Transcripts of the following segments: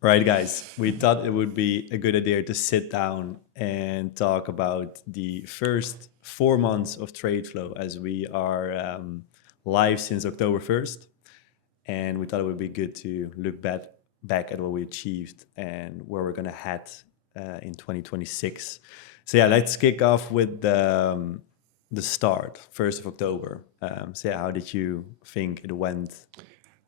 Right, guys, we thought it would be a good idea to sit down and talk about the first 4 months of Tradeflow as we are live since October 1st. And we thought it would be good to look back at what we achieved and where we're going to head in 2026. So, yeah, let's kick off with the start, 1st of October. So, yeah, how did you think it went?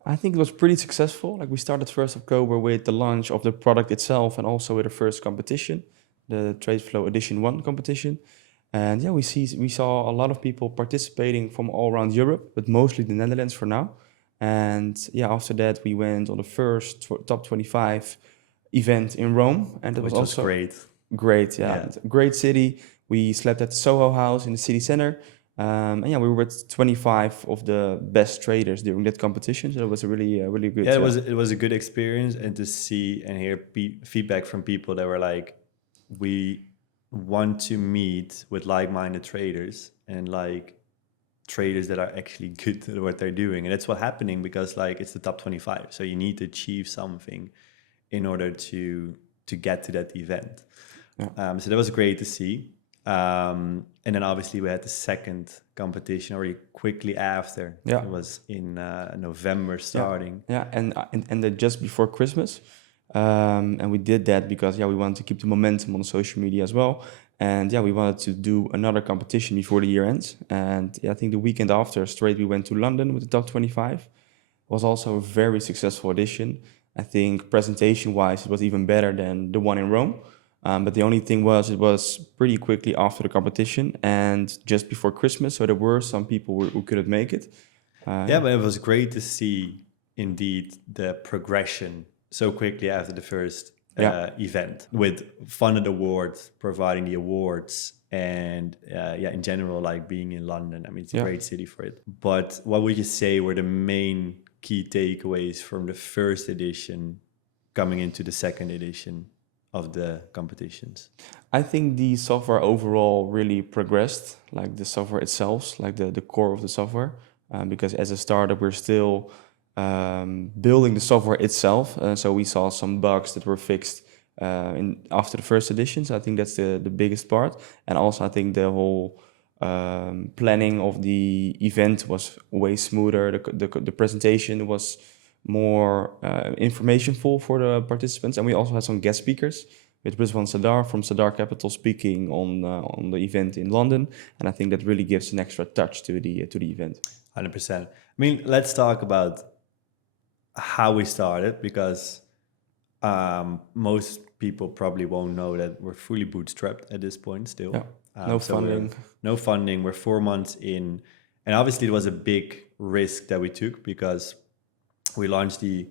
I think it was pretty successful. Like we started 1st October with the launch of the product itself and also with the first competition, the Tradeflow Edition 1 competition. And yeah, we saw a lot of people participating from all around Europe, but mostly the Netherlands for now. And yeah, after that we went on the first top 25 event in Rome, and it was Which was also great. great. Yeah, Yeah. it's a great city. We slept at the Soho House in the city center. And yeah, we were with 25 of the best traders during that competition. So it was a really good. Yeah, it was a good experience, and to see and hear feedback from people that were like, we want to meet with like-minded traders and like traders that are actually good at what they're doing, and that's what's happening because like it's the top 25, so you need to achieve something in order to get to that event. Yeah. So that was great to see. And then obviously we had the second competition already quickly after. Yeah. It was in November Yeah, starting. yeah, and just before Christmas, and we did that because yeah, we wanted to keep the momentum on social media as well, and yeah, we wanted to do another competition before the year ends, and yeah, I think the weekend after, straight we went to London with the top 25. Was also a very successful edition. I think presentation wise, it was even better than the one in Rome. But the only thing was, it was pretty quickly after the competition and just before Christmas, so there were some people who couldn't make it. Yeah, but it was great to see indeed the progression so quickly after the first Yeah. event with funded awards, providing the awards, and yeah, in general, like being in London. I mean, it's a Yeah. great city for it. But what would you say were the main key takeaways from the first edition coming into the second edition of the competitions? I think the software overall really progressed, like the software itself, like the core of the software. Because as a startup, we're still building the software itself. So we saw some bugs that were fixed after the first edition. So I think that's the biggest part. And also, I think the whole planning of the event was way smoother. The presentation was more informationful for the participants. And we also had some guest speakers with Rizwan Sadar from Sadar Capital speaking on the event in London, and I think that really gives an extra touch to the event. 100%. I mean, let's talk about how we started because most people probably won't know that we're fully bootstrapped at this point still. Yeah, no So funding. no funding. We're 4 months in, and obviously it was a big risk that we took because we launched the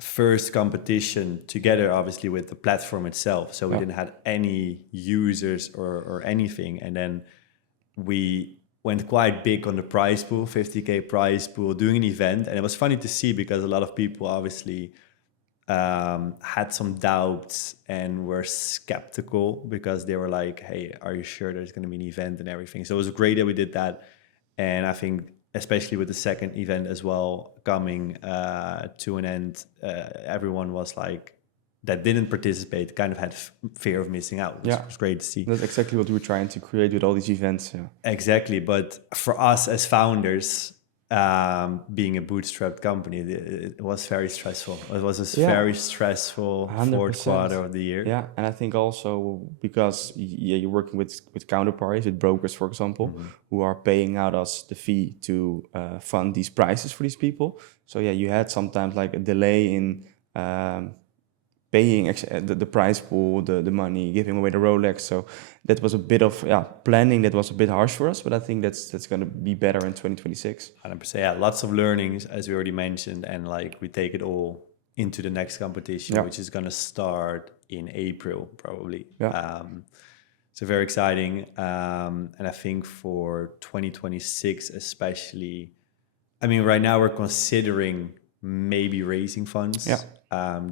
first competition together, obviously with the platform itself. So we Yeah. didn't have any users or anything, and then we went quite big on the prize pool, 50K prize pool, doing an event. And it was funny to see because a lot of people obviously had some doubts and were skeptical because they were like, hey, are you sure there's going to be an event and everything? So it was great that we did that. And I think especially with the second event as well coming to an end, everyone was like, that didn't participate kind of had fear of missing out, which Yeah. was great to see. That's exactly what we were trying to create with all these events. Yeah. Exactly. But for us as founders, being a bootstrapped company, it was very stressful. It was a Yeah. very stressful 100%. fourth quarter of the year. Yeah, and I think also because yeah, you're working with counterparties, with brokers, for example, who are paying out us the fee to fund these prices for these people. So yeah, you had sometimes like a delay in paying the prize pool, the money, giving away the Rolex. So that was a bit of planning that was a bit harsh for us, but I think that's going to be better in 2026. 100%. Yeah, lots of learnings, as we already mentioned, and like we take it all into the next competition, Yeah. which is going to start in April, probably. Yeah. So very exciting. And I think for 2026, especially, I mean, right now we're considering maybe raising funds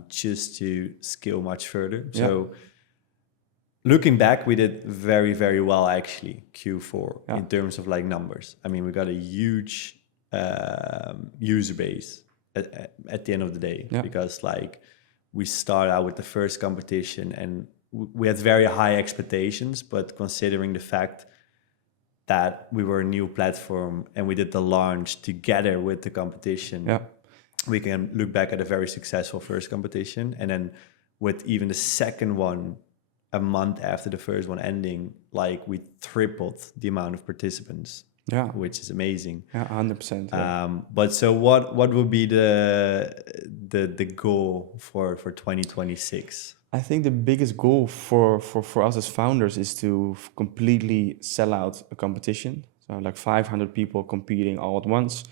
just to scale much further. So looking back, we did very, very well, actually, Q4 in terms of like numbers. I mean, we got a huge user base at the end of the day because like we started out with the first competition, and we had very high expectations, but considering the fact that we were a new platform and we did the launch together with the competition, Yeah. we can look back at a very successful first competition. And then with even the second one, a month after the first one ending, like we tripled the amount of participants, Yeah. which is amazing. Yeah, 100%. Yeah. But so what would be the goal for 2026? I think the biggest goal for us as founders is to completely sell out a competition. So like 500 people competing all at once,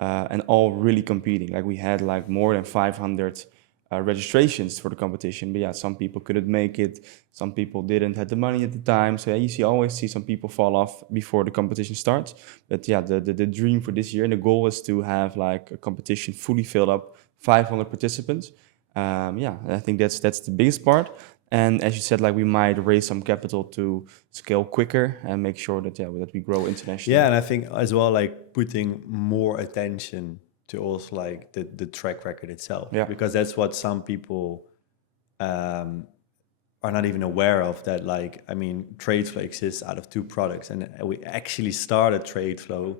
and all really competing. Like we had like more than 500 registrations for the competition. But yeah, some people couldn't make it. Some people didn't have the money at the time. So yeah, always see some people fall off before the competition starts. But yeah, the dream for this year and the goal is to have like a competition fully filled up, 500 participants. Yeah, I think that's the biggest part. And as you said, like we might raise some capital to scale quicker and make sure that that we grow internationally. Yeah, and I think as well, like putting more attention to also like the track record itself, Yeah. because that's what some people are not even aware of. That like, I mean, Tradeflow exists out of two products, and we actually started Tradeflow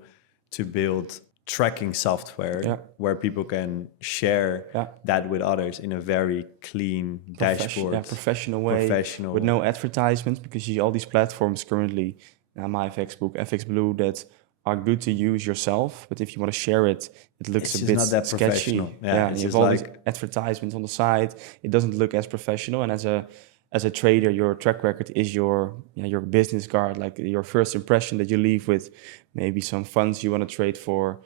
to build tracking software where people can share that with others in a very clean dashboard, professional way, with no advertisements, because you see all these platforms currently, MyFXbook, FX Blue, that are good to use yourself, but if you want to share it, it looks a bit not that sketchy. professional. Yeah, and you have all these advertisements on the side. It doesn't look as professional. And as a trader, your track record is your business card, like your first impression that you leave with maybe some funds you want to trade for,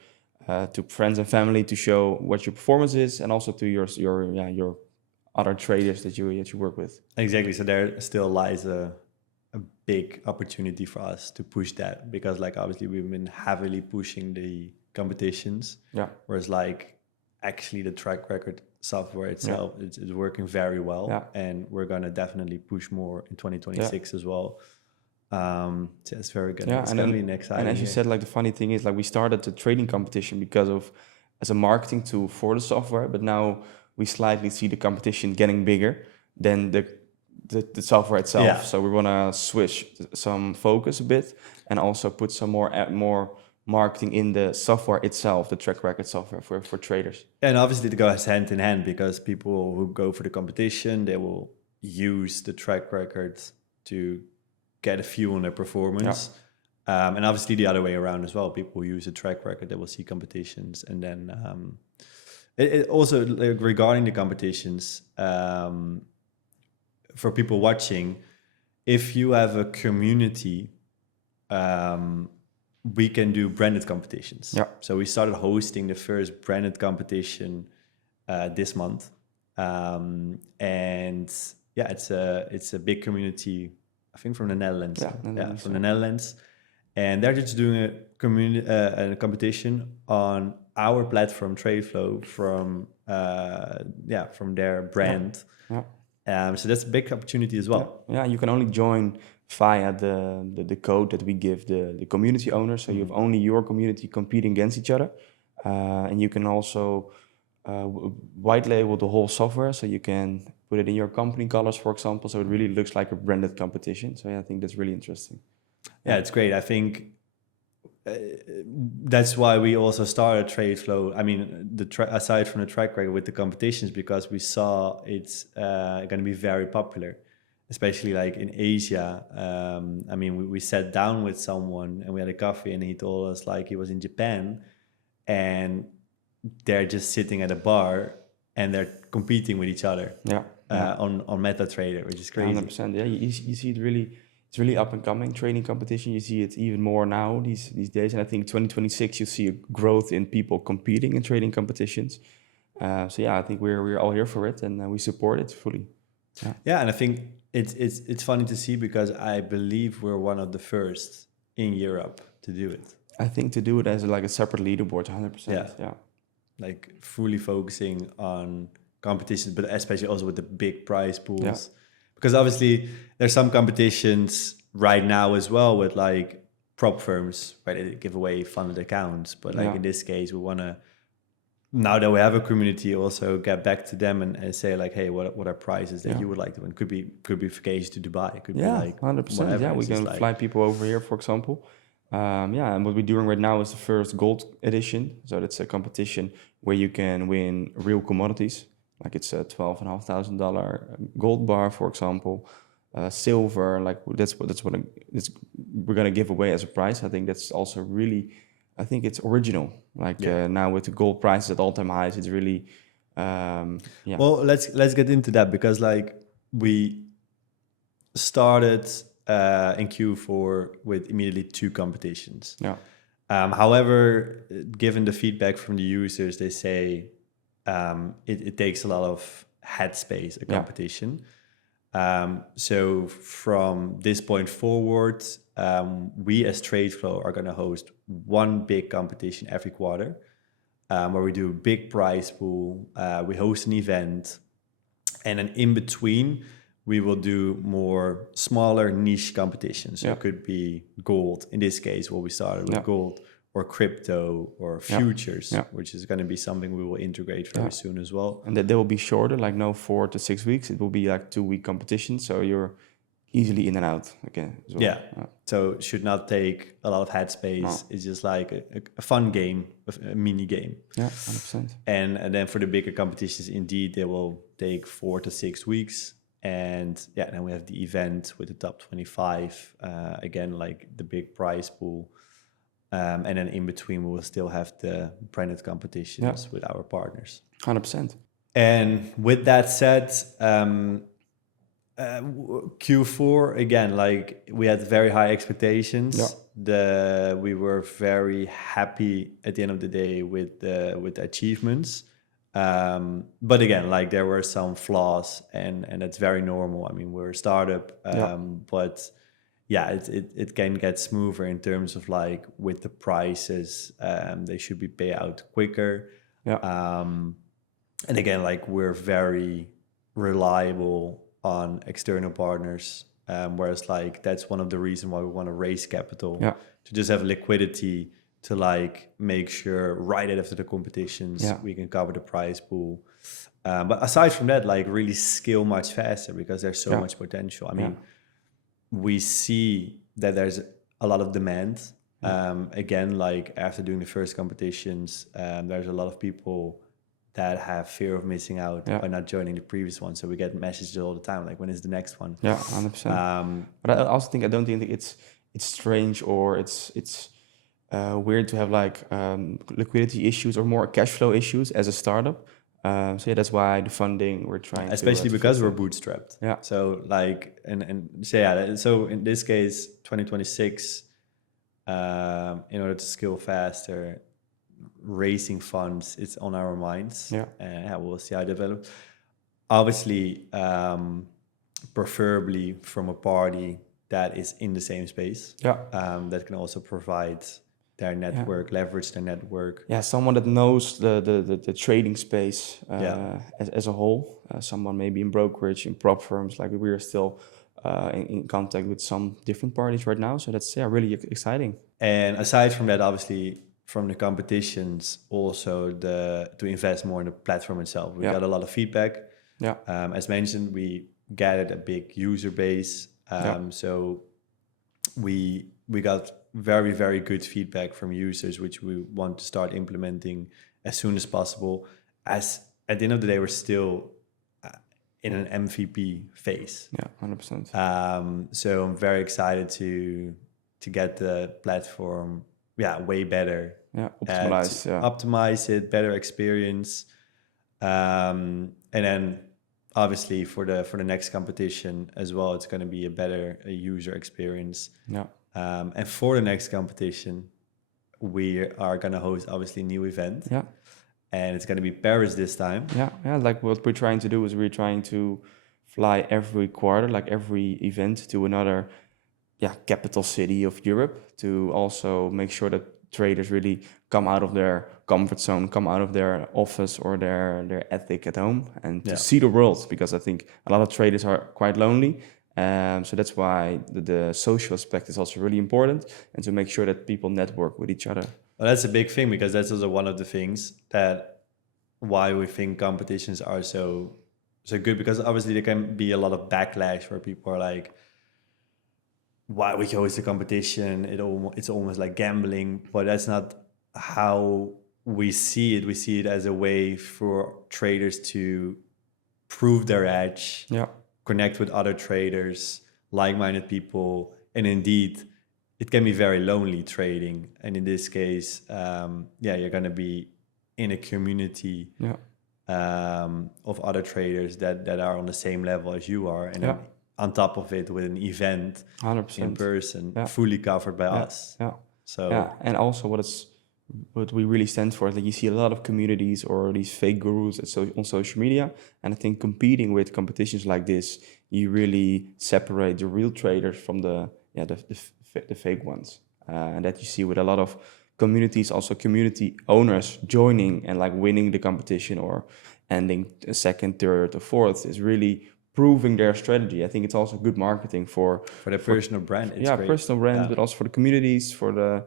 to friends and family to show what your performance is, and also to your other traders that you work with. Exactly. So there still lies a big opportunity for us to push that, because like obviously we've been heavily pushing the competitions. Yeah. Whereas like actually the track record software itself is working very well. Yeah. And we're gonna definitely push more in 2026 as well. So it's very good. Yeah, it's gonna be next time. And as you said, like the funny thing is, like we started the trading competition as a marketing tool for the software, but now we slightly see the competition getting bigger than the software itself. Yeah. So we want to switch some focus a bit and also put some more marketing in the software itself, the track record software for traders. And obviously it goes hand in hand, because people who go for the competition, they will use the track records to get a view on their performance. And obviously the other way around as well. People who use a track record, they will see competitions. And then it also, like, regarding the competitions, for people watching, if you have a community, we can do branded competitions. Yeah. So we started hosting the first branded competition this month. And yeah, it's a big community, I think from the Netherlands. From the Netherlands. And they're just doing a competition on our platform, Tradeflow, from their brand. So that's a big opportunity as well. Yeah, you can only join via the code that we give the community owners. So you have only your community competing against each other. And you can also white label the whole software, so you can put it in your company colors, for example. So it really looks like a branded competition. So yeah, I think that's really interesting. Yeah, it's great. I think that's why we also started Tradeflow. I mean, aside from the track record with the competitions, because we saw it's going to be very popular, especially like in Asia. I mean, we sat down with someone and we had a coffee, and he told us like he was in Japan and they're just sitting at a bar and they're competing with each other on MetaTrader, which is crazy. 100%. Yeah, you see it really. It's really up and coming trading competition. You see it even more now these days, and I think 2026 you see a growth in people competing in trading competitions. So yeah, I think we're all here for it, and we support it fully. Yeah, and I think it's funny to see, because I believe we're one of the first in Europe to do it. I think to do it as like a separate leaderboard, 100%. Yeah, like fully focusing on competitions, but especially also with the big prize pools. Yeah. Because obviously there's some competitions right now as well with like prop firms, right? They give away funded accounts, but like in this case, we want to now that we have a community, also get back to them and say like, hey, what are prices that Yeah. you would like to win? Could be vacation to Dubai. It could be Yeah, like 100%. whatever. Yeah, we It's just can like, fly people over here, for example. Yeah, and what we're doing right now is the first gold edition. So that's a competition where you can win real commodities. Like it's a $12,500 gold bar, for example. Silver, like we're gonna give away as a prize. I think that's also really, I think it's original. Like yeah. now with the gold prices at all-time highs, it's really, yeah, Well, let's get into that because like we started in Q4 with immediately 2 competitions. yeah, However, given the feedback from the users, they say it takes a lot of headspace, a yeah, competition. So from this point forward, we as Tradeflow are going to host one big competition every quarter, where we do a big prize pool. We host an event, and then in between, we will do more smaller niche competitions. So yeah, it could be gold. In this case, what we started with yeah, gold, or crypto, or yeah, futures, yeah. which is going to be something we will integrate very Yeah. soon as well. And that they will be shorter, like no 4 to 6 weeks. It will be like 2-week competition, so you're easily in and out again as well. Yeah. So it should not take a lot of headspace. No. It's just like a fun game, a mini game. Yeah, 100%. And then for the bigger competitions, indeed, they will take 4 to 6 weeks. And yeah, then we have the event with the top 25. Again, like the big prize pool. And then in between, we will still have the branded competitions with our partners. 100%. And with that said, Q4 again, like we had very high expectations. Yeah. We were very happy at the end of the day with the achievements. But again, like there were some flaws, and that's very normal. I mean, we're a startup, but yeah, it can get smoother in terms of like with the prices. They should be paid out quicker. Yeah. And again, like we're very reliable on external partners, whereas like that's one of the reasons why we want to raise capital, to just have liquidity to like make sure right after the competitions we can cover the prize pool. But aside from that, like really scale much faster because there's so much potential. I mean, we see that there's a lot of demand. Again, like after doing the first competitions, there's a lot of people that have fear of missing out by not joining the previous one. So we get messages all the time, like when is the next one? Yeah, 100%. But I also think, I don't think it's strange or it's weird to have like liquidity issues or more cash flow issues as a startup. So yeah, that's why the funding we're trying especially to because we're bootstrapped. Yeah. So like, and so yeah, so in this case, 2026, in order to scale faster, raising funds, it's on our minds. And we'll see how it develops. Obviously, preferably from a party that is in the same space. That can also provide their network, leverage their network. Yeah, someone that knows the trading space as a whole. Someone maybe in brokerage, in prop firms. Like we are still in contact with some different parties right now. So that's really exciting. And aside from that, obviously, from the competitions, also to invest more in the platform itself. We got a lot of feedback. As mentioned, we gathered a big user base. So we got very, very good feedback from users, which we want to start implementing as soon as possible. As at the end of the day, we're still in an MVP phase. 100%. So I'm very excited to get the platform way better. Optimize it, better experience. And then obviously for the next competition as well, it's going to be a better user experience. And for the next competition, we are going to host obviously a new event. And it's going to be Paris this time. Like what we're trying to do is we're trying to fly every quarter, like every event, to another capital city of Europe, to also make sure that traders really come out of their comfort zone, come out of their office or their ethic at home, and to see the world, because I think a lot of traders are quite lonely. So that's why the social aspect is also really important, and to make sure that people network with each other. Well, that's a big thing, because that's also one of the things that why we think competitions are so good, because obviously there can be a lot of backlash where people are like, why would you host a competition? It's almost like gambling, but that's not how we see it. We see it as a way for traders to prove their edge, Yeah. connect with other traders, like-minded people, and indeed, it can be very lonely trading. And in this case, you're going to be in a community Yeah. of other traders that are on the same level as you are, and Yeah. then on top of it with an event 100%. in person, Yeah. fully covered by Yeah. us. Yeah. So Yeah. And also what we really stand for is that you see a lot of communities or these fake gurus on social media. And I think competing with competitions like this, you really separate the real traders from the fake ones. And that you see with a lot of communities, also community owners joining and like winning the competition or ending second, third, or fourth is really proving their strategy. I think it's also good marketing for the personal brand, it's great. personal brands, Yeah. but also for the communities, for the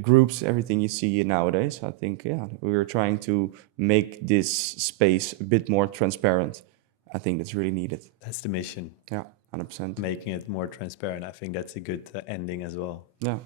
groups, everything you see nowadays. I think, we're trying to make this space a bit more transparent. I think that's really needed. That's the mission. Yeah, 100%. Making it more transparent. I think that's a good ending as well. Yeah.